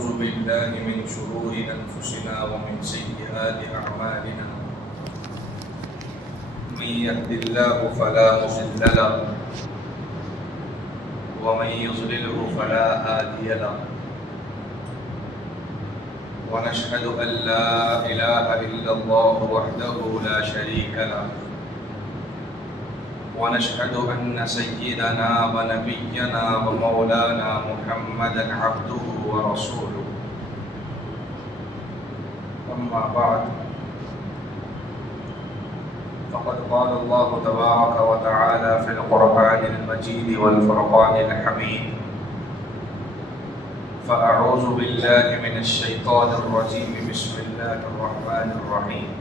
ونعوذ بالله من شرور أنفسنا ومن سيئات أعمالنا من يهد الله فلا مضل له ومن يضلله فلا هادي له ونشهد أن لا إله إلا الله وحده لا شريك له ونشهد أن سيدنا ونبينا ومولانا محمدا عبده ورسوله أما بعد فقد قال الله تبارك وتعالى في القرآن المجيد والفرقان الحميد فأعوذ بالله من الشيطان الرجيم بسم الله الرحمن الرحيم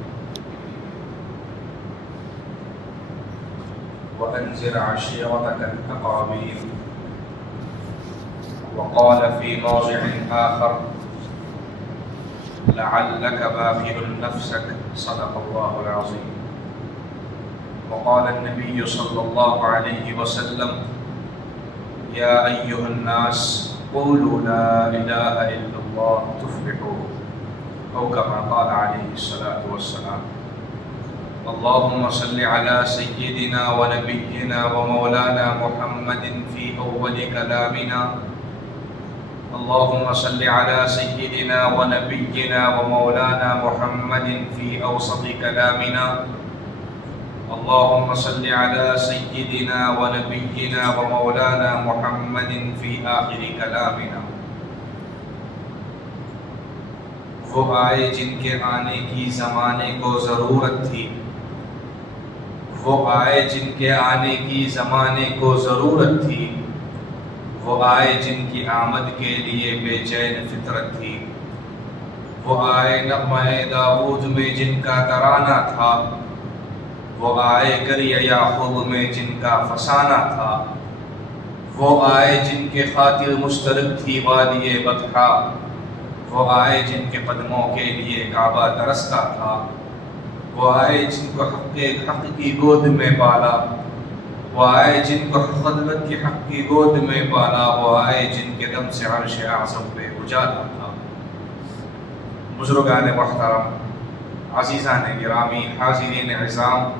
وأنذر عشيرتك الأقربين وقال في موضع آخر لعلك باخع نفسك صدق الله العظيم وقال النبي صلى الله عليه وسلم يا أيها الناس قولوا لا إله إلا الله تفلحوا أو كما قال عليه الصلاة والسلام اللهم صل على سيدنا ونبينا ومولانا محمد في أول كلامنا اللهم صل على سيدنا ونبينا ومولانا محمد في أوسط كلامنا اللهم صل على سيدنا ونبينا ومولانا محمد في آخر كلامنا وہ آئے جن کے آنے کی زمانے کو ضرورت تھی وہ آئے جن کے آنے کی زمانے کو ضرورت تھی وہ آئے جن کی آمد کے لیے بے چین فطرت تھی وہ آئے نغمہ داؤد میں جن کا ترانہ تھا وہ آئے گریہ یعقوب میں جن کا فسانہ تھا وہ آئے جن کے خاطر مشترک تھی وادی بطحا وہ آئے جن کے قدموں کے لیے کعبہ ترستا تھا وہ آئے جن کو حق کی گود میں پالا وہ آئے جن کو خدمت کی حق کی گود میں پالا وہ آئے جن کے دم سے عرش اعظم پہ اجالا تھا بزرگان محترم عزیزان گرامی حاضرین عظام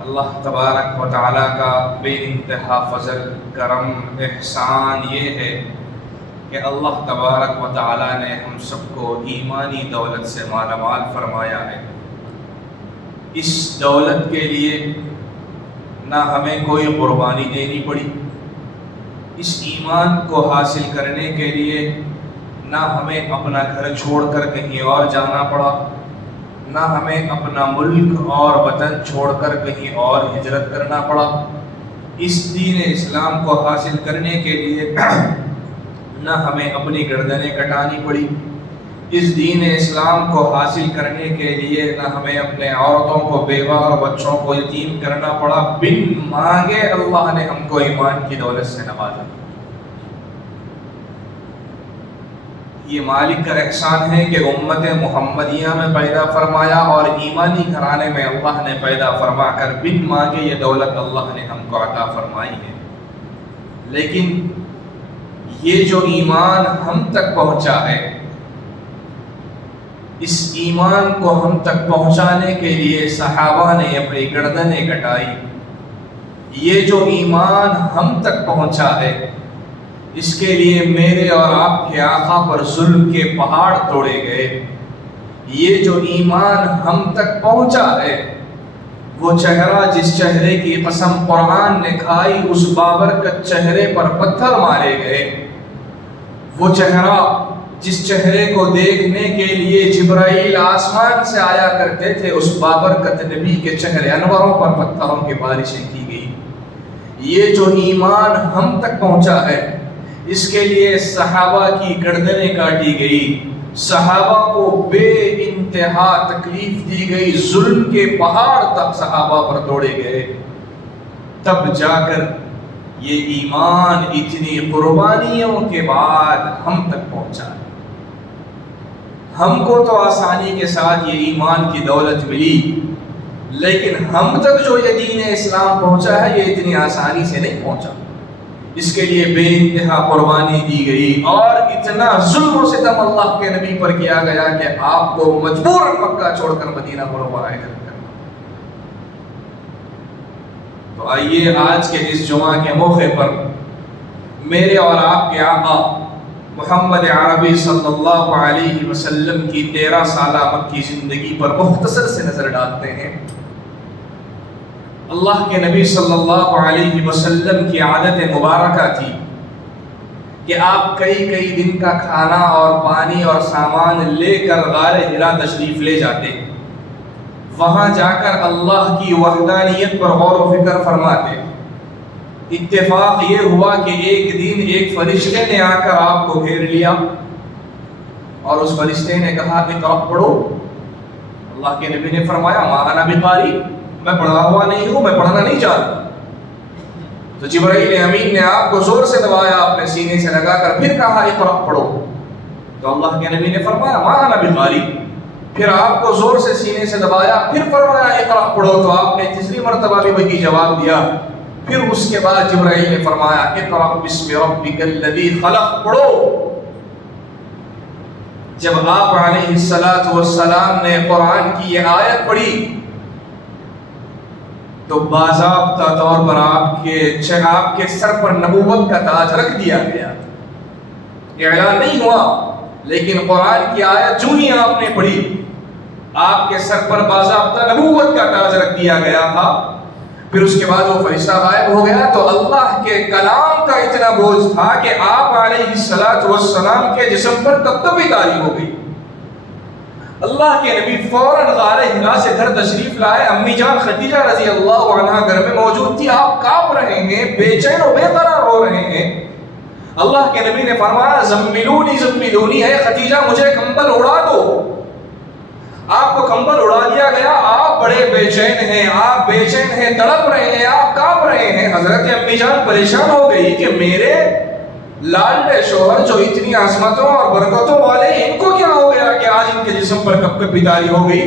اللہ تبارک و تعالیٰ کا بے انتہا فضل کرم احسان یہ ہے کہ اللہ تبارک و تعالیٰ نے ہم سب کو ایمانی دولت سے مالا مال فرمایا ہے اس دولت کے لیے نہ ہمیں کوئی قربانی دینی پڑی اس ایمان کو حاصل کرنے کے لیے نہ ہمیں اپنا گھر چھوڑ کر کہیں اور جانا پڑا نہ ہمیں اپنا ملک اور وطن چھوڑ کر کہیں اور ہجرت کرنا پڑا اس دین اسلام کو حاصل کرنے کے لیے نہ ہمیں اپنی گردنیں کٹانی پڑی اس دین اسلام کو حاصل کرنے کے لیے نہ ہمیں اپنے عورتوں کو بیوہ اور بچوں کو یتیم کرنا پڑا بن مانگے اللہ نے ہم کو ایمان کی دولت سے نوازا یہ مالک کا احسان ہے کہ امت محمدیہ میں پیدا فرمایا اور ایمانی گھرانے میں اللہ نے پیدا فرما کر بن مانگے یہ دولت اللہ نے ہم کو عطا فرمائی ہے لیکن یہ جو ایمان ہم تک پہنچا ہے اس ایمان کو ہم تک پہنچانے کے لیے صحابہ نے اپنی گردنیں کٹائی یہ جو ایمان ہم تک پہنچا ہے اس کے لیے میرے اور آپ کے آقا پر ظلم کے پہاڑ توڑے گئے یہ جو ایمان ہم تک پہنچا ہے وہ چہرہ جس چہرے کی قسم قرآن نے کھائی اس بابرکت چہرے پر پتھر مارے گئے وہ چہرہ جس چہرے کو دیکھنے کے لیے جبرائیل آسمان سے آیا کرتے تھے اس بابرکت نبی کے چہرے انوروں پر پتھروں کی بارشیں کی گئی یہ جو ایمان ہم تک پہنچا ہے اس کے لیے صحابہ کی گردنیں کاٹی گئی صحابہ کو بے انتہا تکلیف دی گئی ظلم کے پہاڑ تک صحابہ پر توڑے گئے تب جا کر یہ ایمان اتنی قربانیوں کے بعد ہم تک پہنچا ہم کو تو آسانی کے ساتھ یہ ایمان کی دولت ملی لیکن ہم تک جو یہ دین اسلام پہنچا ہے یہ اتنی آسانی سے نہیں پہنچا اس کے لیے بے انتہا قربانی دی گئی اور اتنا ظلم و ستم اللہ کے نبی پر کیا گیا کہ آپ کو مجبوراً مکہ چھوڑ کر مدینہ منورہ ہجرت کرنا۔ تو آئیے آج کے اس جمعہ کے موقع پر میرے اور آپ کے آقا محمد عربی صلی اللہ علیہ وسلم کی 13 سالہ مکی زندگی پر مختصر سے نظر ڈالتے ہیں۔ اللہ کے نبی صلی اللہ علیہ وسلم کی عادت مبارکہ تھی کہ آپ کئی دن کا کھانا اور پانی اور سامان لے کر غار حرا تشریف لے جاتے، وہاں جا کر اللہ کی وحدانیت پر غور و فکر فرماتے۔ اتفاق یہ ہوا کہ ایک دن ایک فرشتے نے آ کر آپ کو گھیر لیا اور اس فرشتے نے کہا اقرأ پڑھو۔ اللہ کے نبی نے فرمایا ما انا بقاری، میں پڑھا ہوا نہیں ہوں، میں پڑھنا نہیں چاہتا۔ تو جبرائیل امین نے آپ کو زور سے دبایا، اپنے سینے سے لگا کر پھر کہا اقرأ پڑھو۔ تو اللہ کے نبی نے فرمایا ما انا بقاری، پھر آپ کو زور سے سینے سے دبایا، پھر فرمایا اقرأ پڑھو۔ تو آپ نے تیسری مرتبہ بھی وہی جواب دیا۔ پھر اس کے بعد جبرائیل نے فرمایا اقرأ بسم ربک الذی خلق، پڑھو۔ جب آپ علیہ السلام نے قرآن کی یہ آیت پڑھی تو باضابطہ طور پر آپ کے سر پر نبوت کا تاج رکھ دیا گیا۔ اعلان نہیں ہوا، لیکن قرآن کی آیت جو ہی آپ نے پڑھی آپ کے سر پر باضابطہ نبوت کا تاج رکھ دیا گیا تھا۔ پھر اس کے بعد وہ فرشتہ غائب ہو گیا تو اللہ کے کلام کا اتنا بوجھ تھا کہ آپ علیہ السلام کے جسم پر تپتپی طاری ہو گئی۔ اللہ کے نبی فوراً غار حرا سے گھر تشریف لائے۔ امی جان خدیجہ رضی اللہ عنہا گھر میں موجود تھی۔ آپ کانپ رہے ہیں، بے چین و بے قرار ہو رہے ہیں۔ اللہ کے نبی نے فرمایا زملونی ہے خدیجہ، مجھے کمبل اڑا دو۔ آپ کو کمبل اڑا دیا گیا، آپ بڑے بے چین ہیں، آپ بے چین ہیں، تڑپ رہے ہیں، آپ کانپ رہے ہیں۔ حضرت امی جان پریشان ہو گئی کہ میرے لاڈلے شوہر جو اتنی عظمتوں اور برکتوں والے، ان کو کیا ہو گیا کہ آج ان کے جسم پر کپکپی طاری ہو گئی؟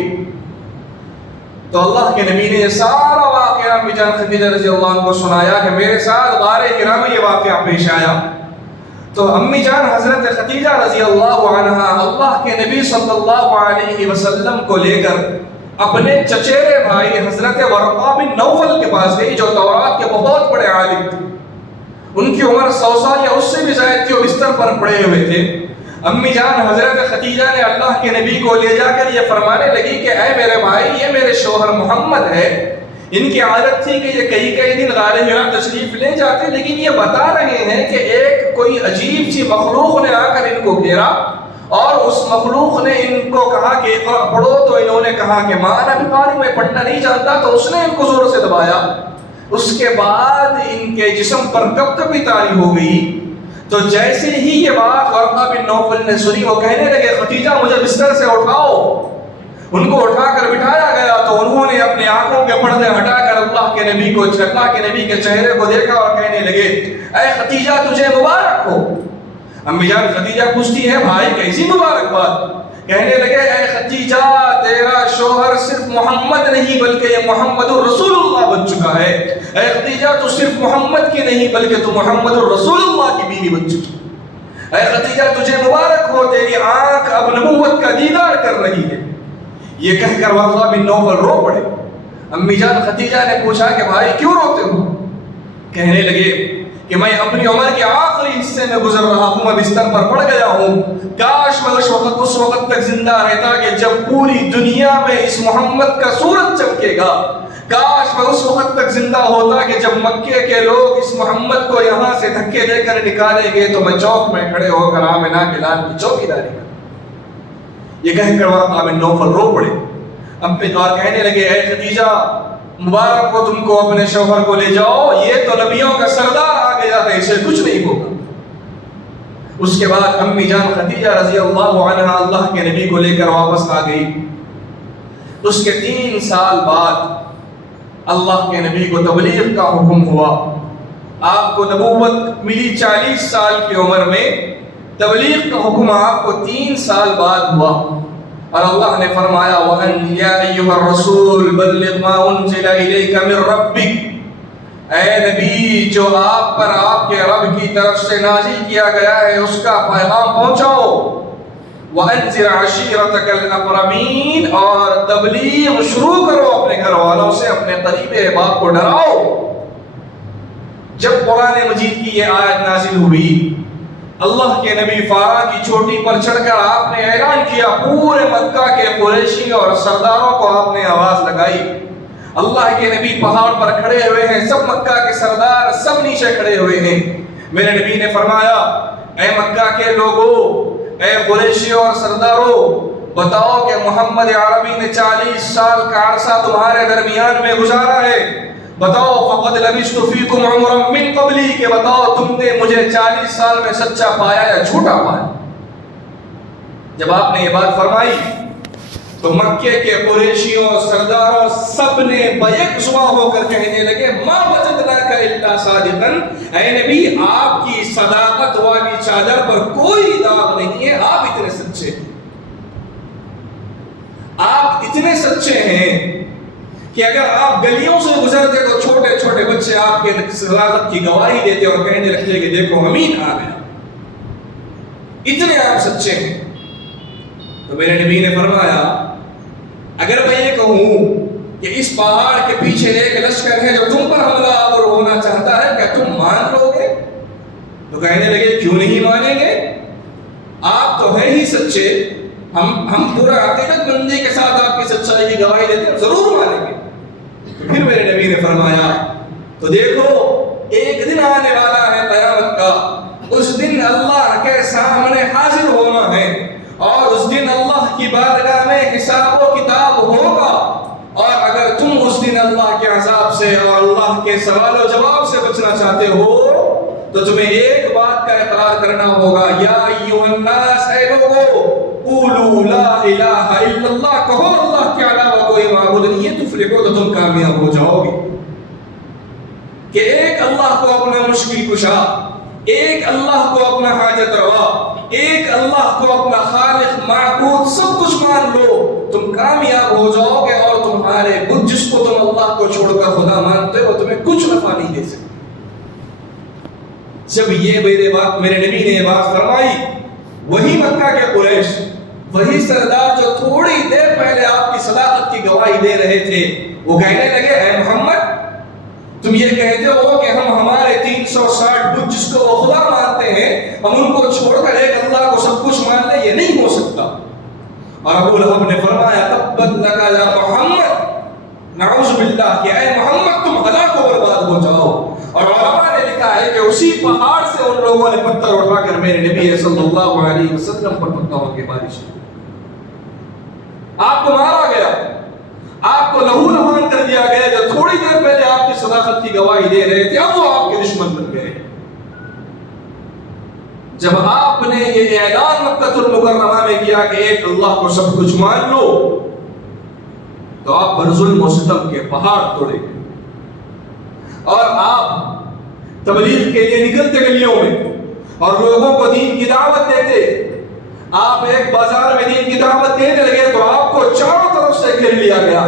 تو اللہ کے نبی نے یہ سارا واقعہ امی جان خدیجہ رضی اللہ عنہ کو سنایا کہ میرے ساتھ غار حرا میں یہ واقعہ پیش آیا۔ تو امی جان حضرت خدیجہ رضی اللہ عنہا اللہ کے نبی صلی اللہ علیہ وسلم کو لے کر اپنے چچیرے بھائی حضرت ورقہ بن نوفل کے پاس گئی، جو تورات کے بہت بڑے عالم تھے۔ ان کی عمر 100 سال یا اس سے بھی زائد تھی اور بستر پر پڑے ہوئے تھے۔ امی جان حضرت خدیجہ نے اللہ کے نبی کو لے جا کر یہ فرمانے لگی کہ اے میرے بھائی، یہ میرے شوہر محمد ہے۔ ان کی عادت تھی کہ یہ کئی دن غار حرا تشریف لے جاتے، لیکن یہ بتا رہے ہیں کہ ایک کوئی عجیب سی مخلوق نے آ کر ان کو گھیرا اور اس مخلوق نے ان کو کہا کہ اقرأ پڑھو۔ تو انہوں نے کہا کہ ما انا بقاری، میں پڑھنا نہیں جانتا۔ تو اس نے ان کو زور سے دبایا۔ اس کے بعد ان کے جسم پر کپکپی طاری ہو گئی۔ تو جیسے ہی یہ بات ورقہ بن نوفل نے سنی، وہ کہنے لگے خدیجہ مجھے بستر سے اٹھاؤ۔ ان کو اٹھا کر بٹھایا گیا تو انہوں نے اپنے آنکھوں کے پردے ہٹا کر اللہ کے نبی کے چہرے کو دیکھا اور کہنے لگے اے خدیجہ تجھے مبارک ہو۔ امی جان خدیجہ پوچھتی ہے بھائی کیسی مبارک بات؟ کہنے لگے اے خدیجہ تیرا شوہر صرف محمد نہیں بلکہ یہ محمد الرسول اللہ بن چکا ہے۔ اے خدیجہ تو صرف محمد کی نہیں بلکہ تو محمد الرسول اللہ کی بیوی بن چکی۔ اے خدیجہ تجھے مبارک ہو، تیری آنکھ اب نبوت کا دیدار کر رہی ہے۔ یہ کہہ کر ورقہ بن نوفل رو پڑے۔ امی جان خدیجہ نے پوچھا کہ بھائی کیوں روتے ہو؟ کہنے لگے کہ میں اپنی عمر کے آخری حصے میں گزر رہا ہوں، میں بستر پر پڑ گیا ہوں۔ کاش میں اس وقت تک زندہ رہتا کہ جب پوری دنیا میں اس محمد کا سورج چمکے گا۔ کاش میں اس وقت تک زندہ ہوتا کہ جب مکے کے لوگ اس محمد کو یہاں سے دھکے دے کر نکالیں گے تو میں چوک میں کھڑے ہو کر آمنہ کے لال کی چوکیداری کروں۔ یہ کہہ کر ورقہ بن نوفل رو پڑے اور کہنے لگے اے خدیجہ مبارک ہو تم کو، اپنے شوہر کو لے جاؤ، یہ تو نبیوں کا سردار آ گیا ہے، اسے کچھ نہیں ہوگا۔ اس کے بعد امی جان خدیجہ رضی اللہ عنہا اللہ کے نبی کو لے کر واپس آ گئی۔ اس کے 3 سال بعد اللہ کے نبی کو تبلیغ کا حکم ہوا۔ آپ کو نبوت ملی 40 سال کی عمر میں، تبلیغ کا حکم آپ کو 3 سال بعد ہوا۔ اور اللہ نے فرمایا وَأَنْ يَا أَيُّهَا الرَّسُولُ بَلِّغْ مَا أُنزِلَ إِلَيْكَ مِنْ رَبِّكَ، اے نبی جو آپ پر آپ کے رب کی طرف سے نازل کیا گیا ہے اس کا پیغام پہنچاؤ، وَأَنذِرْ عَشِيرَتَكَ الْأَقْرَبِينَ، اور تبلیغ شروع کرو اپنے گھر والوں سے، اپنے قریب احباب کو ڈراؤ۔ جب قرآن مجید کی یہ آیت نازل ہوئی، اللہ کے نبی فارا کی چوٹی پر چڑھ کر آپ نے اعلان کیا، پورے مکہ کے قریشی اور سرداروں کو آپ نے آواز لگائی۔ اللہ کے نبی پہاڑ پر کھڑے ہوئے ہیں، سب مکہ کے سردار سب نیچے کھڑے ہوئے ہیں۔ میرے نبی نے فرمایا، اے مکہ کے لوگوں، اے قریشی اور سرداروں، بتاؤ کہ محمد عربی نے 40 سال کا عرصہ تمہارے درمیان میں گزارا ہے، بتاؤ فقد لبثت فیکم عمرا من قبلی، کہ بتاؤ تم نے مجھے 40 سال میں سچا پایا یا جھوٹا پایا؟ جب آپ نے یہ بات فرمائی تو مکے کے قریشیوں سرداروں سب نے بیک زباں ہو کر کہنے لگے، ما وجدناک الا صادقا، اے نبی آپ کی صداقت والی چادر پر کوئی داغ نہیں ہے، آپ اتنے سچے، آپ اتنے سچے ہیں کہ اگر آپ گلیوں سے گزرتے تو چھوٹے چھوٹے بچے آپ کے صداقت کی گواہی دیتے اور کہنے لگتے کہ دیکھو امین آ گیا، اتنے آپ سچے ہیں۔ تو میرے نبی نے فرمایا، اگر میں یہ کہوں کہ اس پہاڑ کے پیچھے ایک لشکر ہے جو تم پر حملہ آور ہونا چاہتا ہے، کیا تم مان لو گے؟ تو کہنے لگے کیوں نہیں مانیں گے، آپ تو ہیں ہی سچے، ہم پورا عقیدت مندی کے ساتھ آپ کی سچائی کی گواہی دیتے ہیں، ضرور مانیں گے۔ تو پھر میرے نبی نے فرمایا، تو دیکھو ایک دن آنے والا ہے قیامت کا، اس دن اللہ کے سامنے حاضر ہونا ہے، اور اس دن اللہ کی بارگاہ میں حساب و کتاب ہوگا، اور اگر تم اس دن اللہ کے عذاب سے اور اللہ کے سوال و جواب سے بچنا چاہتے ہو تو تمہیں ایک بات کا اقرار کرنا ہوگا، یا ایھا الناس، اے لوگو، قولوا لا الہ الا اللہ، کہو اللہ کے علاوہ کوئی معبود نہیں ہے، تفلحوا، تو تم کامیاب ہو جاؤ گے۔ کہ ایک اللہ کو اپنا مشکل کشا، ایک اللہ کو اپنا حاجت روا، ایک اللہ کو اپنا خالق معبود سب کچھ مان لو، تم کامیاب ہو جاؤ گے، اور تمہارے بت جس کو تم اللہ کو چھوڑ کر خدا مانتے ہو تمہیں کچھ نفع نہیں دے سکتے۔ جب یہ میرے نبی نے یہ بات فرمائی، وہی مکہ کے قریش، وہی سردار جو تھوڑی دیر پہلے آپ کی صداقت کی گواہی دے رہے تھے، وہ کہنے لگے، اے محمد تم یہ کہتے ہو کہ ہم ہمارے 360 بت جس کو وہ خدا مانتے ہیں، ہم ان کو چھوڑ کر ایک اللہ کو سب کچھ مان لیں، یہ نہیں ہو سکتا۔ اور ابو لہب نے فرمایا، تبت لک یا محمد، نعوذ باللہ، کہ اے محمد تم ہلاک و برباد ہو جاؤ۔ اور علماء نے لکھا ہے کہ اسی پہاڑ سے ان لوگوں نے پتھر اٹھا کر میرے نبی صلی اللہ علیہ وسلم پر پتھروں کی بارش کی، آپ کو مارا گیا، آپ کو لہو لہان کر دیا گیا، جو تھوڑی دیر پہلے آپ کی صداقت کی گواہی دے رہے تھے اب وہ آپ کے دشمن بن گئے۔ جب آپ نے یہ اعلان مکہ المکرمہ میں کیا کہ ایک اللہ کو سب کچھ مان لو، تو آپ پر ظلم و ستم کے پہاڑ توڑے گئے، اور آپ تبلیغ کے لیے نکلتے گلیوں میں اور لوگوں کو دین کی دعوت دیتے۔ آپ ایک بازار میں دین کی دعوت دینے لگے تو آپ کو چاروں طرف سے گھیر لیا گیا،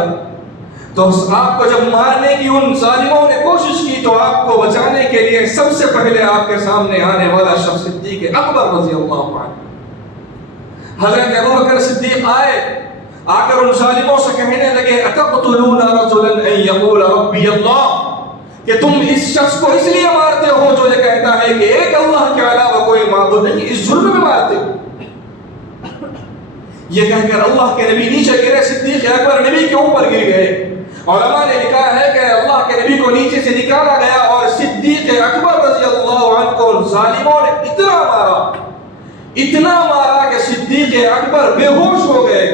تو آپ کو جب مارنے کی ان ظالموں نے کوشش کی تو آپ کو بچانے کے لیے سب سے پہلے آپ کے سامنے آنے والا شخص صدیق اکبر رضی اللہ عنہ، حضرت ابوبکر صدیق آئے، آ کر ان ظالموں سے کہنے لگے، اتقتلون رجلا ان یقول ربی اللہ، کہ تم اس شخص کو اس لیے مارتے ہو جو یہ کہتا ہے کہ ایک اللہ کے علاوہ کوئی معبود نہیں، اس ظلم میں مارتے ہو؟ یہ کہہ کر اللہ کے نبی نیچے گرے، صدیق اکبر نبی کے اوپر گر گئے۔ علماء نے لکھا ہے کہ اللہ کے نبی کو نیچے سے نکالا گیا اور صدیق اکبر رضی اللہ عنہ کو ظالموں نے اتنا مارا کہ صدیق اکبر بے ہوش ہو گئے،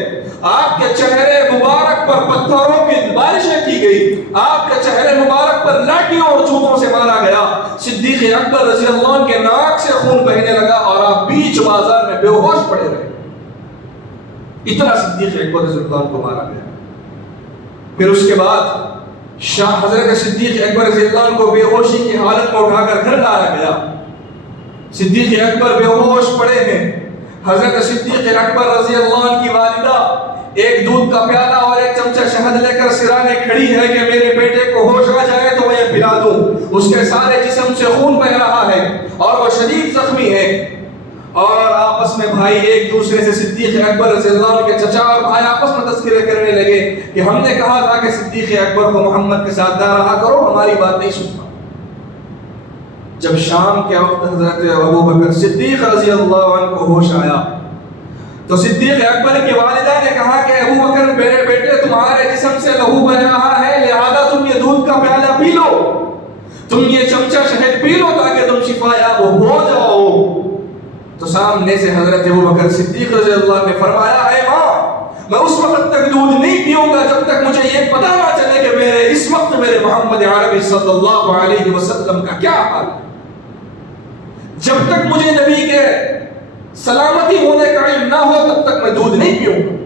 آپ کے چہرے مبارک پر پتھروں کی بارشیں کی گئی، آپ کے چہرے مبارک پر لاٹھیوں اور جوتوں سے مارا گیا، صدیق اکبر رضی اللہ عنہ کے ناک سے خون بہنے لگا اور آپ بیچ بازار میں بے ہوش پڑے رہے۔ اتنا صدیق اکبر رضی اللہ عنہ کو مارا گیا۔ پھر اس کے بعد حضرت صدیق اکبر رضی اللہ عنہ کو بے ہوشی کی حالت میں اٹھا کر گھر لایا گیا۔ صدیق اکبر بے ہوش پڑے ہیں، حضرت صدیق اکبر رضی اللہ عنہ کی والدہ ایک دودھ کا پیالہ اور ایک چمچہ شہد لے کر سرانے کھڑی ہے کہ میرے بیٹے کو ہوش آ جائے تو میں پلا دوں۔ اس کے سارے جسم سے خون بہ رہا ہے اور وہ شدید زخمی ہے، اور آپس میں بھائی ایک دوسرے سے صدیق اکبر رضی اللہ عنہ کے چچا اور بھائی آپس میں تذکرے کرنے لگے کہ ہم نے کہا تھا کہ صدیق اکبر کو محمد کے ساتھ نہ رہا کرو، ہماری بات نہیں سنتا۔ جب شام کے وقت حضرت ابو بکر صدیق رضی اللہ عنہ کو ہوش آیا تو صدیق اکبر کی والدہ نے کہا کہ ابو بکر میرے بیٹے تمہارے جسم سے لہو بہ رہا ہے، لہذا تم یہ دودھ کا پیالہ پی لو، تم یہ چمچہ شہد پی لو تاکہ تم شفا یاب ہو جاؤ۔ تو سامنے سے حضرت ابو بکر صدیق رضی اللہ عنہ نے فرمایا، اے ماں، میں اس وقت تک دودھ نہیں پیوں گا جب تک مجھے یہ پتہ نہ چلے کہ میرے اس وقت میرے محمد عربی صلی اللہ علیہ وسلم کا کیا حال ہے۔ جب تک مجھے نبی کے سلامتی ہونے کا علم نہ ہو تب تک میں دودھ نہیں پیوں گا۔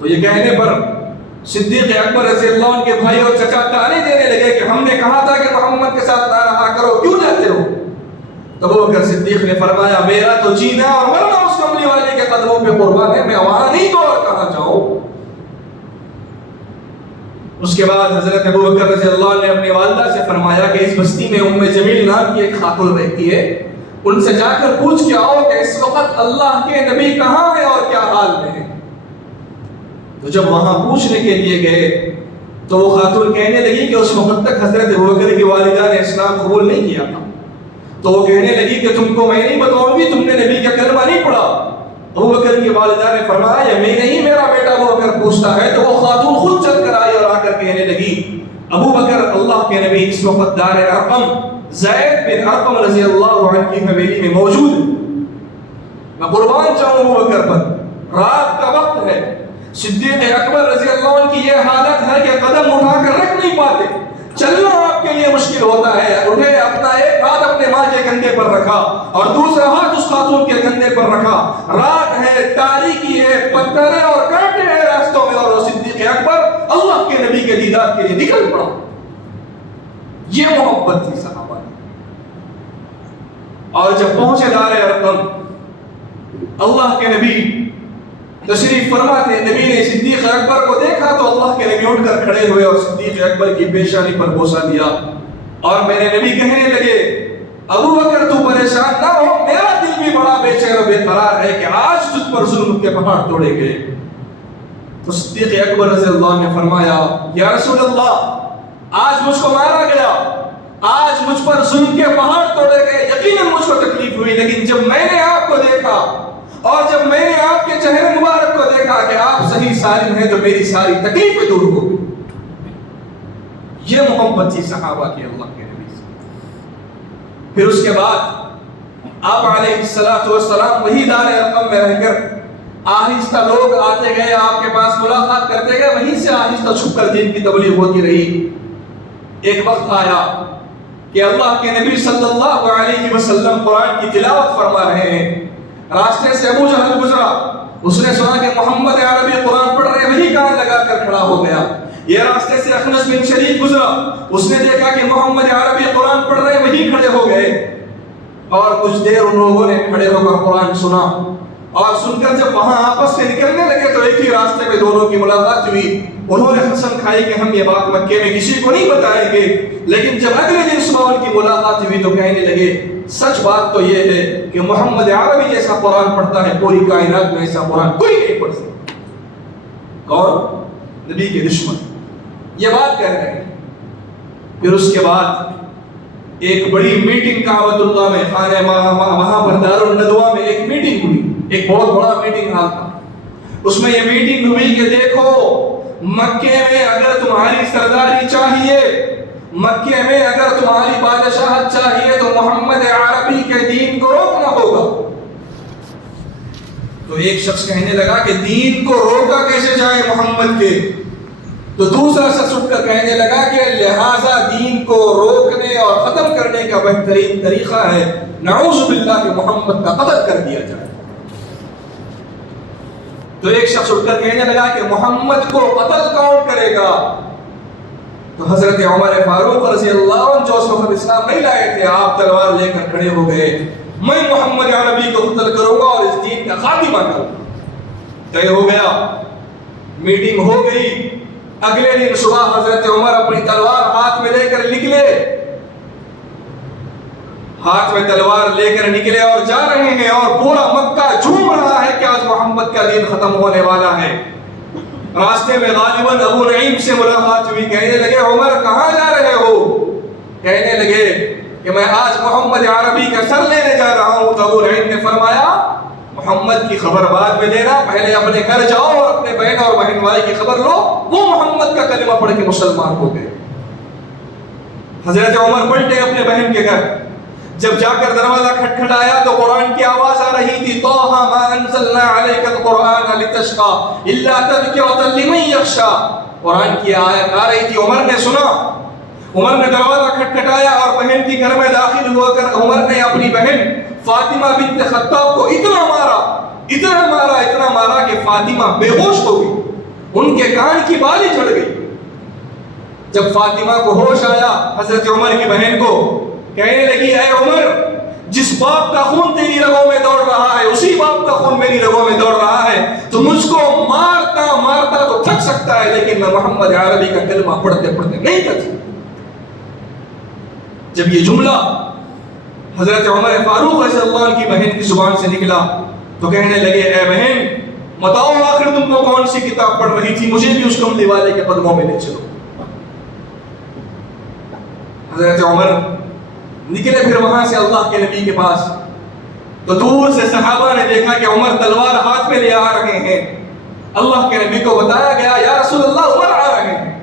تو یہ کہنے پر صدیق اکبر رضی اللہ عنہ کے بھائی اور چچا تانے دینے لگے کہ ہم نے کہا تھا کہ محمد کے ساتھ نہ رہا کرو، کیوں جاتے ہو؟ تو ابو بکر صدیق نے فرمایا، میرا تو جینا اور مرنا اس کملی والے کے قدموں پہ قربان ہے، میں وہاں نہیں تو اور کہاں جاؤں۔ اس کے بعد حضرت ابو بکر رضی اللہ عنہ نے اپنی والدہ سے فرمایا کہ اس بستی میں ام جمیل نام کی ایک خاتون رہتی ہے، ان سے جا کر پوچھ کے آؤ کہ اس وقت اللہ کے نبی کہاں ہے اور کیا حال میں ہے۔ تو جب وہاں پوچھنے کے لیے گئے تو وہ خاتون کہنے لگی کہ اس وقت تک حضرت ابو بکر کی والدہ نے اسلام قبول نہیں کیا تھا۔ تو وہ کہنے لگی کہ تم کو میں نہیں بتاؤں گی، تم نے نبی کا کلمہ نہیں پڑھا۔ ابو بکر کی والدہ نے فرمایا، یہ میں نہیں، میرا بیٹا ابو بکر پوچھتا ہے۔ تو وہ خاتون خود چل کر آئی اور آ کر کہنے لگی، ابو بکر اللہ کے نبی اس وقت دار ارقم زید بن ارقم رضی اللہ عنہ کی حویلی میں موجود ہے۔ میں قربان جاؤں ابو بکر پر، رات کا وقت ہے، صدیق اکبر رضی اللہ عنہ کی یہ حالت ہے کہ قدم اٹھا کر رکھ نہیں پاتے، چلنا آپ کے لیے مشکل ہوتا ہے۔ انہیں اپنا ایک ہاتھ اپنے ماں کے کندھے پر رکھا اور دوسرا ہاتھ اس خاتون کے کندھے پر رکھا۔ رات ہے، تاریکی ہے، پتھر ہے اور کانٹے ہیں راستوں میں، اور صدیق اکبر اللہ کے نبی کے دیدار کے لیے نکل پڑا۔ یہ محبت تھی صحابہ کی۔ اور جب پہنچے دار ارقم، اللہ کے نبی تشریف فرما تھے، نبی نے صدیق اکبر کو دیکھا تو اللہ کے نبی اٹھ کر کھڑے ہوئے اور صدیق اکبر کی پیشانی پر بوسہ دیا، اور میرے نبی کہنے لگے، ابو بکر تو پریشان نہ ہو، میرا دل بھی بڑا بے چین و بے قرار ہے کہ آج تجھ پر ظلم کے پہاڑ توڑے گئے۔ تو صدیق اکبر رضی اللہ عنہ نے فرمایا، یا رسول اللہ، آج مجھ کو مارا گیا، آج مجھ پر ظلم کے پہاڑ توڑے گئے، یقیناً مجھ کو تکلیف ہوئی، لیکن جب میں نے آپ کو دیکھا اور جب میں نے آپ کے چہرے مبارک کو دیکھا کہ آپ صحیح سالم ہیں تو میری ساری تکلیفیں دور ہو گئی۔ یہ محبت تھی صحابہ کی اللہ کے نبی سے۔ پھر اس کے بعد آپ علیہ السلام وہی دار ارقم میں رہ کر آہستہ لوگ آتے گئے، آپ کے پاس ملاقات کرتے گئے، وہیں سے آہستہ چھپ کر دین کی تبلیغ ہوتی رہی۔ ایک وقت آیا کہ اللہ کے نبی صلی اللہ علیہ وسلم قرآن کی تلاوت فرما رہے ہیں، راستے سے ابو جہل گزرا، اس نے سنا کہ محمد عربی قرآن پڑھ رہے، وہی کان لگا کر کھڑا ہو گیا۔ یہ راستے سے اخنس بن شریف گزرا، اس نے دیکھا کہ محمد عربی قرآن پڑھ رہے، وہی کھڑے ہو گئے، اور کچھ دیر ان لوگوں نے کھڑے ہو کر قرآن سنا، اور سن کر جب وہاں آپس سے نکلنے لگے تو ایک ہی راستے میں دونوں کی ملاقات ہوئی۔ انہوں نے قسم کھائی کہ ہم یہ بات مکے میں کسی کو نہیں بتائیں گے، لیکن جب اگلے دن صبح ان کی ملاقات ہوئی تو کہنے لگے، سچ بات تو یہ ہے کہ محمد عربی جیسا قرآن پڑھتا ہے، پوری کائنات میں ایسا قرآن کوئی نہیں پڑھ سکتا۔ کون؟ نبی کے دشمن یہ بات کہہ رہے ہیں۔ پھر اس کے بعد ایک بڑی میٹنگ کعبۃ اللہ میں، خانہ وہاں پر دار الندوہ میں ایک میٹنگ ہوئی، ایک بہت بڑا میٹنگ ہال تھا۔ اس میں یہ میٹنگ ہوئی کہ دیکھو، مکے میں اگر تمہاری سرداری چاہیے، مکے میں اگر تمہاری بادشاہت چاہیے تو محمد عربی کے دین کو روکنا ہوگا۔ تو ایک شخص کہنے لگا کہ دین کو روکا کیسے جائے محمد کے؟ تو دوسرا شخص اٹھ کر کہنے لگا کہ لہٰذا دین کو روکنے اور ختم کرنے کا بہترین طریقہ ہے نعوذ باللہ کہ محمد کا قتل کر دیا جائے۔ تو ایک شخص اٹھ کر کہنے لگا کہ محمد کو قتل کون کرے گا؟ تو حضرت عمر فاروق رضی اللہ عنہ جو اس وقت اسلام نہیں لائے تھے، آپ تلوار لے کر کھڑے ہو گئے، میں محمد عربی کو قتل کروں گا اور اس دین کا خاتمہ کروں گا۔ طے ہو گیا، میٹنگ ہو گئی، اگلے دن صبح حضرت عمر اپنی تلوار ہاتھ میں لے کر نکلے، ہاتھ میں تلوار لے کر نکلے اور جا رہے ہیں، اور پورا مکہ جھوم رہا ہے کہ آج محمد کا دین ختم ہونے والا ہے۔ راستے میں غالباً ابو نعیم سے ملاقات ہوئی، کہنے لگے عمر کہاں جا رہے ہو؟ کہنے لگے کہ میں آج محمد عربی کا سر لینے جا رہا ہوں۔ تو ابو نعیم نے فرمایا محمد کی خبر بعد میں دینا، پہلے اپنے گھر جاؤ اور اپنے بہن اور بہن بھائی کی خبر لو۔ وہ محمد کا کلمہ پڑھ کے مسلمان ہو گئے۔ حضرت عمر پلٹے اپنے بہن کے گھر، جب جا کر دروازہ کھٹکھٹایا تو قرآن کی آواز آ رہی تھی، طٰہ ما انزلنا علیک القرآن لتشقى الا تذکرۃ لمن یخشی۔ قرآن کی آیت آ رہی تھی، عمر نے سنا، عمر نے دروازہ کھٹکھٹایا اور بہن کے گھر میں داخل ہوا کر عمر نے اپنی بہن فاطمہ بنت خطاب کو اتنا مارا کہ فاطمہ بے ہوش ہو گئی، ان کے کان کی بالی چڑھ گئی۔ جب فاطمہ کو ہوش آیا حضرت عمر کی بہن کو، کہنے لگی اے عمر، جس باپ کا خون تیری رگوں میں دوڑ رہا ہے اسی باپ کا خون میری رگوں میں دوڑ رہا ہے، تو مجھ کو مارتا تو تھک سکتا ہے لیکن میں محمد عربی کا کلمہ پڑھتے پڑھتے نہیں تھک سکتا۔ جب یہ جملہ حضرت عمر فاروق رضی اللہ عنہ کی بہن کی زبان سے نکلا تو کہنے لگے اے بہن بتاؤ آخر تم کو کون سی کتاب پڑھ رہی تھی، مجھے بھی اس کملی والے کے قدموں میں لے چلو۔ حضرت عمر نکلے پھر وہاں سے اللہ کے نبی کے پاس، تو دور سے صحابہ نے دیکھا کہ عمر تلوار ہاتھ میں لے آ رہے ہیں۔ اللہ کے نبی کو بتایا گیا یا رسول اللہ عمر آ رہے ہیں،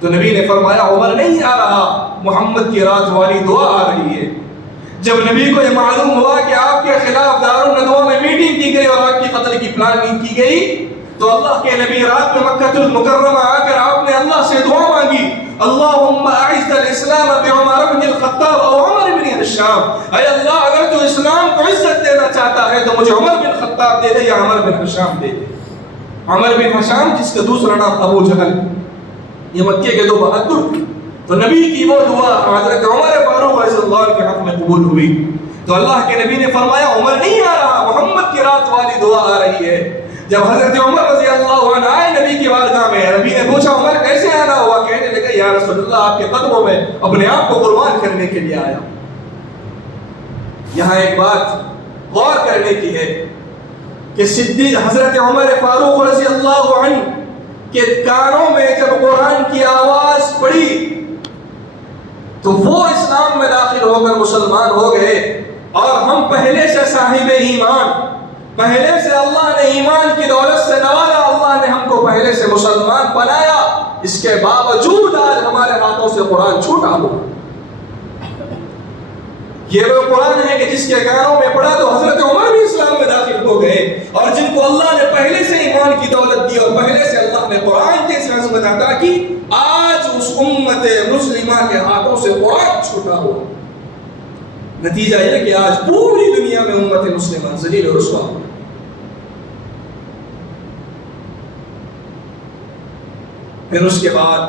تو نبی نے فرمایا عمر نہیں آ رہا، محمد کی رات والی دعا آ رہی ہے۔ جب نبی کو یہ معلوم ہوا کہ آپ کے خلاف دارالندوہ میں میٹنگ کی گئی اور آپ کی قتل کی پلاننگ کی گئی، تو اللہ کے نبی رات میں مکہ المکرمہ آ کر آپ نے اللہ سے دعا مانگی، اللہم اعز الاسلام بعمر بن الخطاب او عمر بن ہشام۔ اے اللہ اگر تو اسلام کو عزت دینا چاہتا ہے تو مجھے عمر بن خطاب دے دے یا عمر بن ہشام دے دے۔ عمر بن ہشام جس کا دوسرا نام ابو جہل، یہ مکے کے دو بہادر تھے۔ تو نبی کی وہ دعا حضرت عمر فاروق رضی اللہ عنہ کے حق میں قبول ہوئی۔ تو اللہ کے نبی نے فرمایا عمر نہیں آ رہا، محمد کی رات والی دعا آ رہی ہے۔ جب حضرت عمر رضی اللہ عنہ آئے نبی کی بارگاہ میں، نبی نے پوچھا عمر کیسے آنا ہوا؟ کہنے لگے یا رسول اللہ آپ کے قدموں میں اپنے آپ کو قربان کرنے کے لیے آیا۔ یہاں ایک بات غور کرنے کی ہے کہ صدیق حضرت عمر فاروق رضی اللہ عنہ کے کانوں میں جب قرآن کی آواز پڑی تو وہ اسلام میں داخل ہو کر مسلمان ہو گئے، اور ہم پہلے سے صاحب ایمان، پہلے سے اللہ نے ایمان کی دولت سے نوازا، اللہ نے ہم کو پہلے سے مسلمان بنایا، اس کے باوجود آج ہمارے ہاتھوں سے قرآن چھوٹا ہوا۔ یہ وہ قرآن ہے کہ جس کے کانوں میں پڑا تو حضرت عمر بھی اسلام میں داخل ہو گئے، اور جن کو اللہ نے پہلے سے ایمان کی دولت دی اور پہلے سے اللہ نے قرآن جیسی عظمت عطا کی، آج اس امت مسلمہ کے ہاتھوں سے قرآن چھوٹا ہوا۔ نتیجہ یہ کہ آج پوری دنیا میں امت مسلمہ ذلیل و رسوا ہو۔ پھر اس کے بعد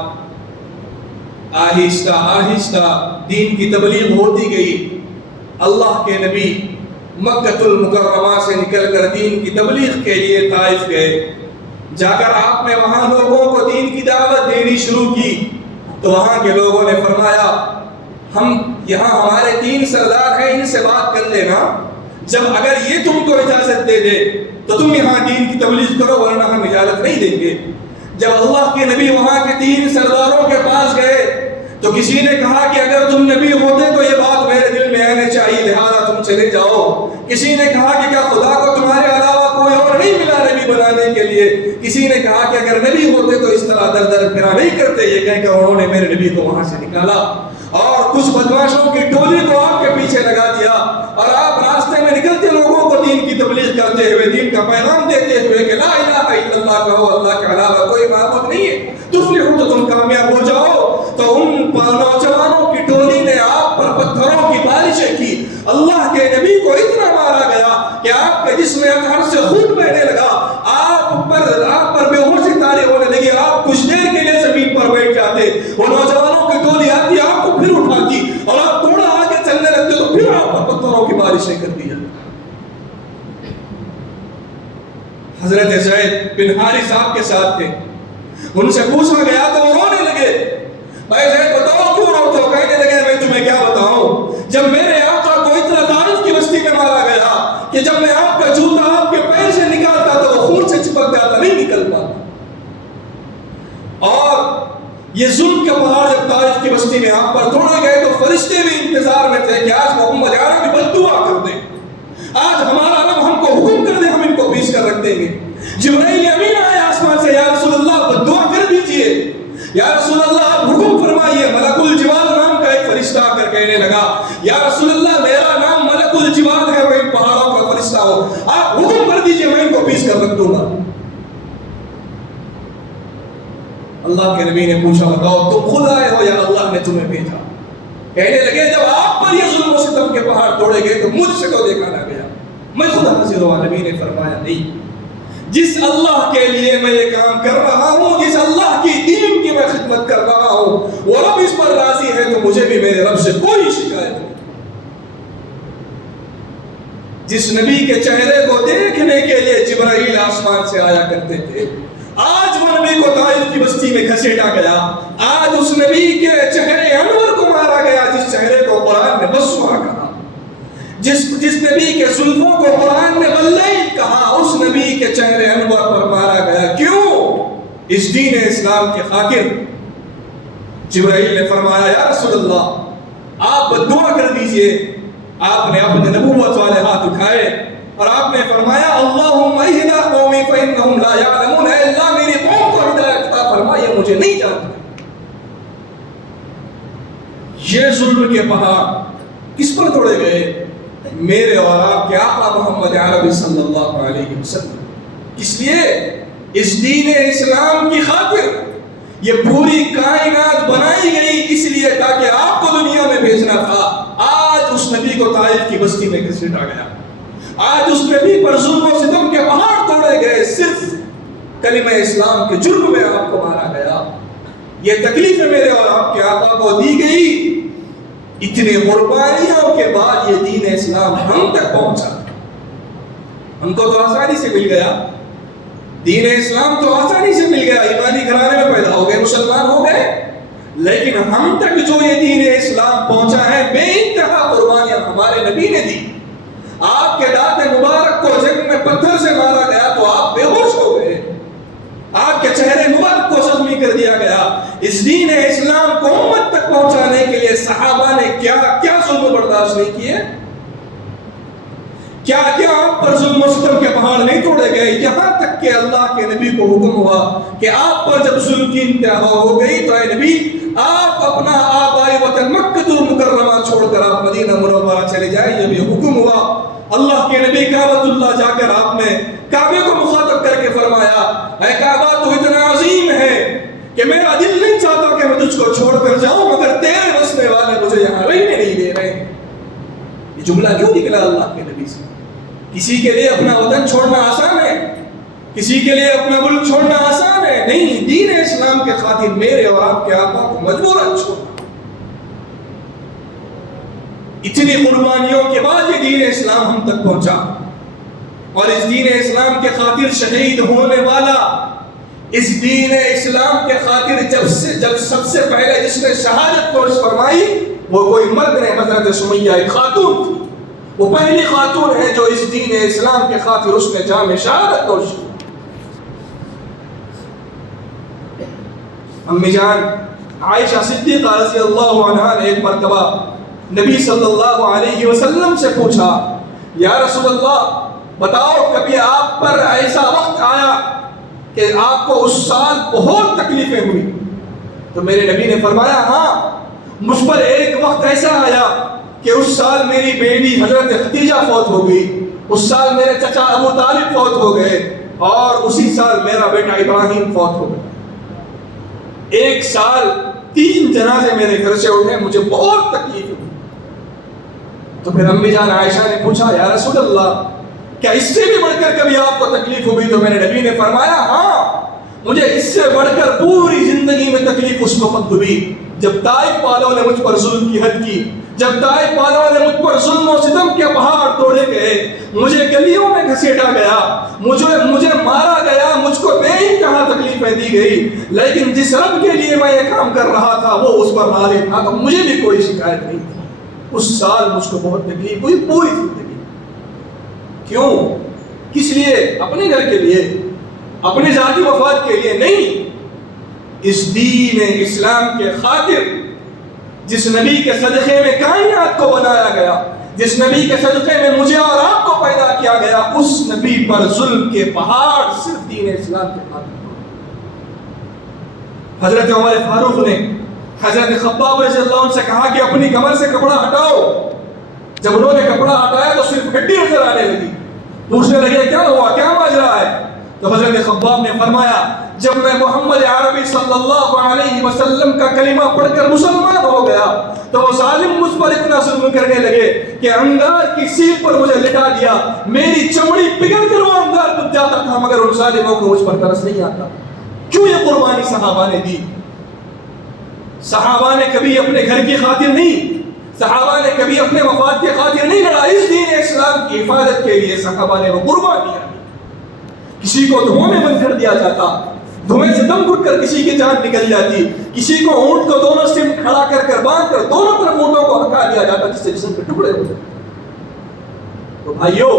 آہستہ آہستہ دین کی تبلیغ ہوتی گئی۔ اللہ کے نبی مکہ المکرمہ سے نکل کر دین کی تبلیغ کے لیے طائف گئے، جا کر آپ نے وہاں لوگوں کو دین کی دعوت دینی شروع کی، تو وہاں کے لوگوں نے فرمایا ہم یہاں ہمارے 3 سردار ہیں، ان سے بات کر لینا، جب اگر یہ تم کو اجازت دے دے تو تم یہاں دین کی تبلیغ کرو ورنہ ہم اجازت نہیں دیں گے۔ جب اللہ کے نبی وہاں کے 3 سرداروں کے پاس گئے تو کسی نے کہا کہ اگر تم نبی ہوتے تو یہ بات میرے دل میں آنے چاہیے، لہذا تم چلے جاؤ۔ کسی نے کہا کہ کیا خدا کو تمہارے علاوہ کوئی اور نہیں ملا نبی بنانے کے لیے؟ کسی نے کہا کہ اگر نبی ہوتے تو اس طرح در در پھرا نہیں کرتے۔ یہ کہہ کر انہوں نے میرے نبی کو وہاں سے نکالا اور کچھ بدماشوں کی ٹولی کو آپ کے پیچھے لگا دیا، اور آپ راستے میں نکلتے لوگوں کو دین کی تبلیغ کرتے ہوئے، دین کا پیغام دیتے ہوئے کہ لا الہ الا اللہ کہو، اللہ کے علاوہ کوئی معبود نہیں ہے، تفلحوا تو تم کامیاب ہو جاؤ۔ تو ان نوجوانوں کی ٹولی نے آپ پر پتھروں کی بارشیں کی، اللہ کے نبی کو اتنا مارا گیا کہ آپ کے جسم اطہر سے خون بہنے لگا، آپ پر بے ہوشی طاری ہونے لگی، آپ کچھ دیر کے لیے زمین پر بیٹھ جاتے، وہ نوجوانوں کی ٹولی آتی آپ کو پھر اٹھاتی، اور آپ تھوڑا آگے چلنے لگتے تو پھر آپ پر پتھروں کی بارشیں کر دی جاتی۔ حضرت زید بن حارث آپ کے ساتھ تھے، ان سے پوچھا گیا تو وہ رونے لگے. بھائی زید بتاؤ کیوں روتے ہو؟ کہنے لگے میں تمہیں کیا بتاؤں، جب میرے آقا کو اتنا طائف کی بستی میں مارا گیا کہ جب میں آپ کا جوتا آپ کے پیر سے نکالتا تو وہ خون سے چپک جاتا، نہیں نکل پاتا. اور یہ ظلم کا پہاڑ جب طائف کی بستی میں آپ پر توڑے گئے تو فرشتے بھی انتظار میں تھے کہ آج محمد عربی بد دعا کر دیں، آج ہمارا رب ہم کو حکم کر دے، ہم ان کو پیش کر رکھ دیں گے. جبرائیل امین آئے آسمان سے، یا رسول اللہ بد دعا کر دیجئے، یا رسول اللہ آپ حکم فرمائیے. ملک الجبال نام کا ایک فرشتہ آ کر کہنے لگا یا رسول اللہ میرا نام ملک الجبال ہے، وہ ان پہاڑوں کا فرشتہ ہو، آپ حکم کر دیجئے میں ان کو پیش کر رکھ دوں گا. اللہ کے نبی نے پوچھا بتاؤ تم خود آئے ہو یا اللہ نے تمہیں بھیجا؟ کہنے لگے جب آپ پر یہ ظلم و ستم کے پہاڑ توڑے گئے تو مجھ سے تو دیکھا نہ گیا، میں خود حاضر ہوں. نبی نے فرمایا نہیں، جس اللہ کے لیے میں یہ کام کر رہا ہوں، جس اللہ کی دین کی میں خدمت کر رہا ہوں، وہ رب اس پر راضی ہے تو مجھے بھی میرے رب سے کوئی شکایت نہیں. جس نبی کے چہرے کو دیکھنے کے لیے جبرائیل آسمان سے آیا کرتے تھے، آج وہ نبی کو طائف کی بستی میں گھسیٹا گیا. آج اس نبی کے چہرے انور کو مارا گیا جس چہرے کو قرآن نے مسوحہ کہا، جس نبی کے زلفوں کو قرآن نے واللیل کہا، اس نبی کے چہرے انور پر مارا گیا. کیوں؟ اس دین اسلام کے خاطر. جبرائیل نے فرمایا یا رسول اللہ آپ دعا کر دیجئے. آپ نے اپنے نبوت والے ہاتھ اٹھائے اور آپ نے فرمایا اللہم اہدی قومی فانہم لا یعلمون، اے اللہ میری قوم کو ہدایت عطا فرما، یہ مجھے نہیں جانتے. یہ ظلم کے پہاڑ کس پر توڑے گئے؟ میرے اور آپ کے آقا محمد عربی صلی اللہ علیہ وسلم. اس لیے اس دین اسلام کی خاطر یہ پوری کائنات بنائی گئی، اس لیے تاکہ آپ کو دنیا میں بھیجنا تھا. آج اس نبی کو طائف کی بستی میں گھسیٹا گیا، آج اس نبی پر ظلم و ستم کے پہاڑ توڑے گئے، صرف کلمہ اسلام کے جرم میں آپ کو مارا گیا. یہ تکلیفیں میرے اور آپ کے آقا کو دی گئی. اتنے قربانیوں کے بعد یہ دین اسلام ہم تک پہنچا. ہم کو تو آسانی سے مل گیا، دین اسلام تو آسانی سے مل گیا، ایمانی گھرانے میں پیدا ہو گئے، مسلمان ہو گئے. لیکن ہم تک جو یہ دین اسلام پہنچا ہے بے انتہا قربانیاں ہمارے نبی نے دی. آپ کے دانت مبارک کو جنگ میں پتھر سے مارا گیا تو آپ بے ہوش ہو گئے، آپ کے چہرے مبارک کو زخمی کر دیا گیا. اس دین اسلام کو امت تک پہنچانے کے لیے صحابہ نے کیا کیا ظلم برداشت نہیں کیے، کیا کیا آپ پر ظلم و ستم کے پہاڑ نہیں توڑے گئے. یہاں تک کہ اللہ کے نبی کو حکم ہوا کہ آپ پر جب ظلم کی انتہا ہو گئی تو اے نبی آپ اپنا آبائی وطن مکہ المکرمہ چھوڑ کر آپ مدینہ منورہ چلے جائیں. جب یہ حکم ہوا اللہ کے نبی کعبۃ اللہ جا کر آپ نے کعبے کو مخاطب کر کے فرمایا اے کعبہ تو اتنا عظیم ہے کہ میرا دل نہیں چاہتا کہ میں تجھ کو چھوڑ کر جاؤں، مگر تیرے بسنے والے مجھے یہاں رہنے نہیں دے رہے. یہ جملہ کیوں نکلا اللہ کے نبی سے؟ کسی کے لیے اپنا وطن چھوڑنا آسان ہے، کسی کے لیے اپنا ملک چھوڑنا آسان ہے، نہیں. دین اسلام کے خاطر میرے اور آپ کے آقا کو مجبوراً چھوڑنا. اتنی قربانیوں کے بعد یہ دین اسلام ہم تک پہنچا، اور اس دین اسلام کے خاطر شہید ہونے والا، اس دین اسلام کے خاطر جب سب سے پہلے جس نے شہادت نوش فرمائی وہ کوئی مرد نہیں، حضرت سمیہ ایک خاتون تھی. وہ پہلی خاتون ہے جو اس دین اسلام کے خاطر اس نے جام شہادت نوش کی. امی جان عائشہ صدیقہ رضی اللہ عنہا نے ایک مرتبہ نبی صلی اللہ علیہ وسلم سے پوچھا یا رسول اللہ بتاؤ کبھی آپ پر ایسا وقت آیا کہ آپ کو اس سال بہت تکلیفیں ہوئی؟ تو میرے نبی نے فرمایا ہاں مجھ پر ایک وقت ایسا آیا کہ اس سال میری بیٹی حضرت خدیجہ فوت ہو گئی، اس سال میرے چچا ابو طالب فوت ہو گئے، اور اسی سال میرا بیٹا ابراہیم فوت ہو گیا. ایک سال 3 جنازے میرے گھر سے اٹھے، مجھے بہت تکلیف ہوئی. تو پھر امی جان عائشہ نے پوچھا یا رسول اللہ کیا اس سے بھی بڑھ کر کبھی آپ کو تکلیف ہوئی؟ تو میرے نبی نے فرمایا ہاں مجھے اس سے بڑھ کر پوری زندگی میں تکلیف اس وقت ہوئی جب طائف والوں نے مجھ پر ظلم کی حد کی، جب طائف والوں نے مجھ پر ظلم و ستم کے پہاڑ توڑے گئے، مجھے گلیوں میں گھسیٹا گیا، مجھے مارا گیا، مجھ کو بے انتہا تکلیفیں دی گئی، لیکن جس رب کے لیے میں یہ کام کر رہا تھا وہ اس پر راضی تھا، تو مجھے بھی کوئی شکایت نہیں تھی۔ اس سال مجھ کو بہت تکلیف ہوئی پوری زندگی۔ کیوں؟ کس لیے؟ اپنے گھر کے لیے، اپنے ذاتی مفاد کے لیے نہیں، اس دین اسلام کے خاطر، جس نبی کے صدقے میں کائنات کو بنایا گیا، جس نبی کے صدقے میں مجھے اور آپ کو پیدا کیا گیا، اس نبی پر ظلم کے پہاڑ صرف دین اسلام کے خاطر۔ حضرت عمر فاروق نے حضرت خباب رضی اللہ عنہ سے کہا کہ اپنی کمر سے کپڑا ہٹاؤ۔ جب انہوں نے کپڑا ہٹایا تو صرف ہڈی نظر آنے لگی۔ پوچھنے لگے کیا ہوا، کیا ماجرا ہے؟ تو حضرت خباب نے فرمایا جب میں محمد عربی صلی اللہ علیہ وسلم کا کلمہ پڑھ کر مسلمان ہو گیا تو وہ ظالم مجھ پر اتنا ظلم کرنے لگے کہ انگار کی سیل پر مجھے لٹا دیا، میری چمڑی پگھل کر وہ انگار ڈوب جاتا تھا، مگر ان ظالموں کو مجھ پر ترس نہیں آتا۔ کیوں یہ قربانی صحابہ نے دی؟ صحابہ نے کبھی اپنے گھر کی خاطر نہیں، صحابہ نے کبھی اپنے مفاد کی خاطر نہیں لڑا، اس دین اسلام کی حفاظت کے لیے صحابہ نے وہ قربان دیا۔ کسی کو دھویں میں بند کر دیا جاتا، دھویں سے دم گھٹ کر کسی کی جان نکل جاتی، کسی کو اونٹ کو دونوں سم کھڑا کر باندھ کر دونوں طرف اونٹوں کو ہکا دیا جاتا جس سے جسم کے ٹکڑے ہو جاتے۔ تو بھائیو،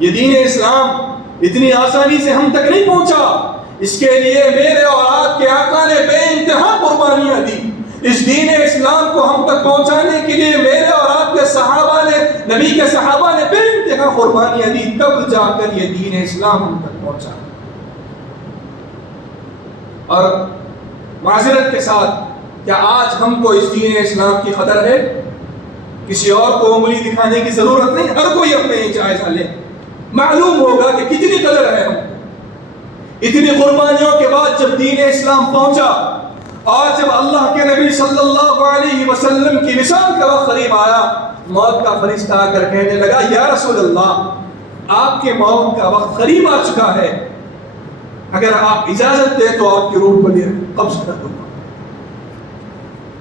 یہ دین اسلام اتنی آسانی سے ہم تک نہیں پہنچا، اس کے لیے میرے اور آپ کے آقا نے بے انتہا قربانیاں دی۔ اس دین اسلام کو ہم تک پہنچانے کے لیے میرے اور آپ کے صحابہ نے، نبی کے صحابہ نے بے انتہا قربانیاں دی، تب جا کر یہ دین اسلام ہم تک پہنچا۔ اور معذرت کے ساتھ، کیا آج ہم کو اس دین اسلام کی قدر ہے؟ کسی اور کو انگلی دکھانے کی ضرورت نہیں، ہر کوئی اپنے ہی جائزہ لے، معلوم ہوگا کہ کتنی قدر ہے ہم۔ اتنی قربانیوں کے بعد جب دین اسلام پہنچا اور جب اللہ کے نبی صلی اللہ علیہ وسلم کی وصال کا وقت قریب آیا، موت کا فرشتہ آ کر کہنے لگا یا رسول اللہ، آپ کے موت کا وقت قریب آ چکا ہے، اگر آپ اجازت دیں تو آپ کی روح کو قبض کر دوں گا۔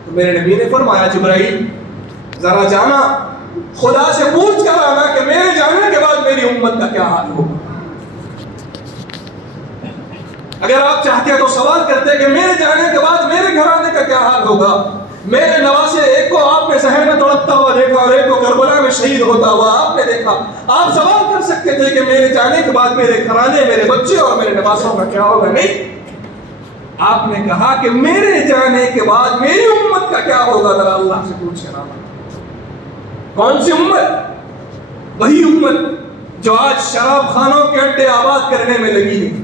تو میرے نبی نے فرمایا جبرائیل ذرا جانا، خدا سے پوچھ کر آنا کہ میرے جانے کے بعد میری امت کا کیا حال ہوگا۔ اگر آپ چاہتے تو سوال کرتے کہ میرے جانے کے بعد میرے گھرانے کا کیا حال ہوگا، میرے نواسے ایک کو آپ نے شہر میں تڑپتا ہوا دیکھا اور ایک کو کربلا میں شہید ہوتا ہوا آپ نے دیکھا، آپ سوال کر سکتے تھے کہ میرے جانے کے بعد میرے گھرانے، میرے بچے اور میرے نواسوں کا کیا ہوگا؟ نہیں، آپ نے کہا کہ میرے جانے کے بعد میری امت کا کیا ہوگا، ذرا اللہ سے پوچھ کر آنا۔ کون سی امت؟ وہی امت جو آج شراب خانوں کے اڈے آباد کرنے میں لگی ہے۔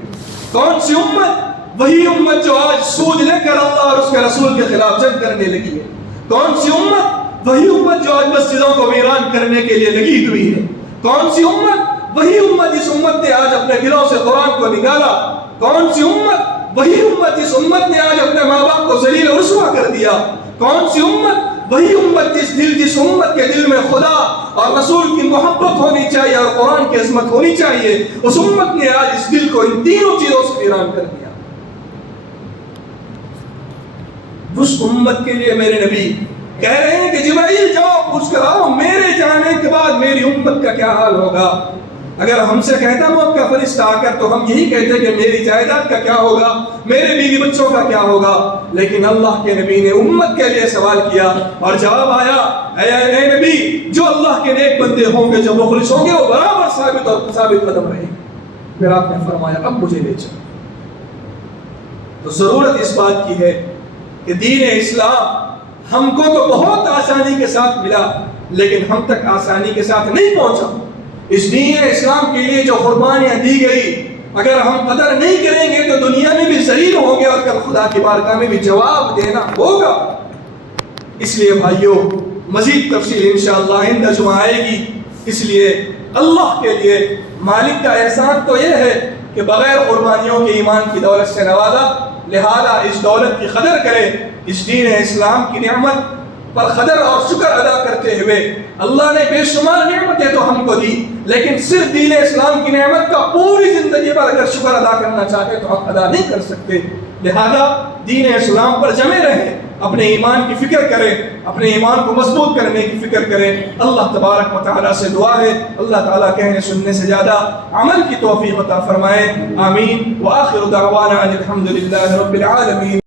کون سی امت؟ وہی امت جو آج سود لے کر اللہ اور اس کے رسول کے خلاف جنگ کرنے لگی ہے۔ کون سی امت؟ وہی امت جو آج مسجدوں کو ویران کرنے کے لیے لگی ہوئی ہے۔ کون سی امت؟ وہی امت جس امت نے آج اپنے دلوں سے قرآن کو نکالا۔ کون سی امت؟ وہی امت جس امت نے آج اپنے ماں باپ کو ذلیل و رسوا کر دیا۔ کون سی امت؟ وہی امت جس امت کے دل میں خدا اور رسول کی محبت ہونی چاہیے اور قرآن کی عظمت ہونی چاہیے، اس امت نے آج اس دل کو ان تینوں چیزوں سے ویران کر دیا۔ اس امت کے لیے میرے نبی کہہ رہے ہیں کہ جبرائیل جاؤ پوچھ کر آؤ میرے جانے کے بعد میری امت کا کیا حال ہوگا۔ اگر ہم سے کہتا موت کا فرشتہ آ کر تو ہم یہی کہتے کہ میری جائیداد کا کیا ہوگا، میرے بیوی بچوں کا کیا ہوگا، لیکن اللہ کے نبی نے امت کے لیے سوال کیا اور جواب آیا اے نبی، جو اللہ کے نیک بندے ہوں گے، جو مخلص ہوں گے، وہ برابر ثابت قدم رہیں گے۔ پھر آپ نے فرمایا اب مجھے لے چلو۔ تو ضرورت اس بات کی ہے کہ دین اسلام ہم کو تو بہت آسانی کے ساتھ ملا، لیکن ہم تک آسانی کے ساتھ نہیں پہنچا۔ اس دین اسلام کے لیے جو قربانیاں دی گئی، اگر ہم قدر نہیں کریں گے تو دنیا میں بھی ذلیل ہوں گے اور کل خدا کی بارگاہ میں بھی جواب دینا ہوگا۔ اس لیے بھائیو، مزید تفصیل انشاءاللہ آئندہ جمعہ آئے گی۔ اس لیے اللہ کے لیے مالک کا احسان تو یہ ہے کہ بغیر قربانیوں کے ایمان کی دولت سے نوازا، لہذا اس دولت کی قدر کرے، اس دین اسلام کی نعمت پر قدر اور شکر ادا کرتے ہوئے۔ اللہ نے بے شمار نعمتیں تو ہم کو دی، لیکن صرف دین اسلام کی نعمت کا پوری زندگی پر اگر شکر ادا کرنا چاہتے تو ہم ادا نہیں کر سکتے۔ لہذا دین اسلام پر جمے رہیں، اپنے ایمان کی فکر کریں، اپنے ایمان کو مضبوط کرنے کی فکر کریں۔ اللہ تبارک و تعالیٰ سے دعا ہے اللہ تعالیٰ کہنے سننے سے زیادہ عمل کی توفیق عطا فرمائے، آمین۔ وآخر دعوانا ان الحمد للہ رب العالمین۔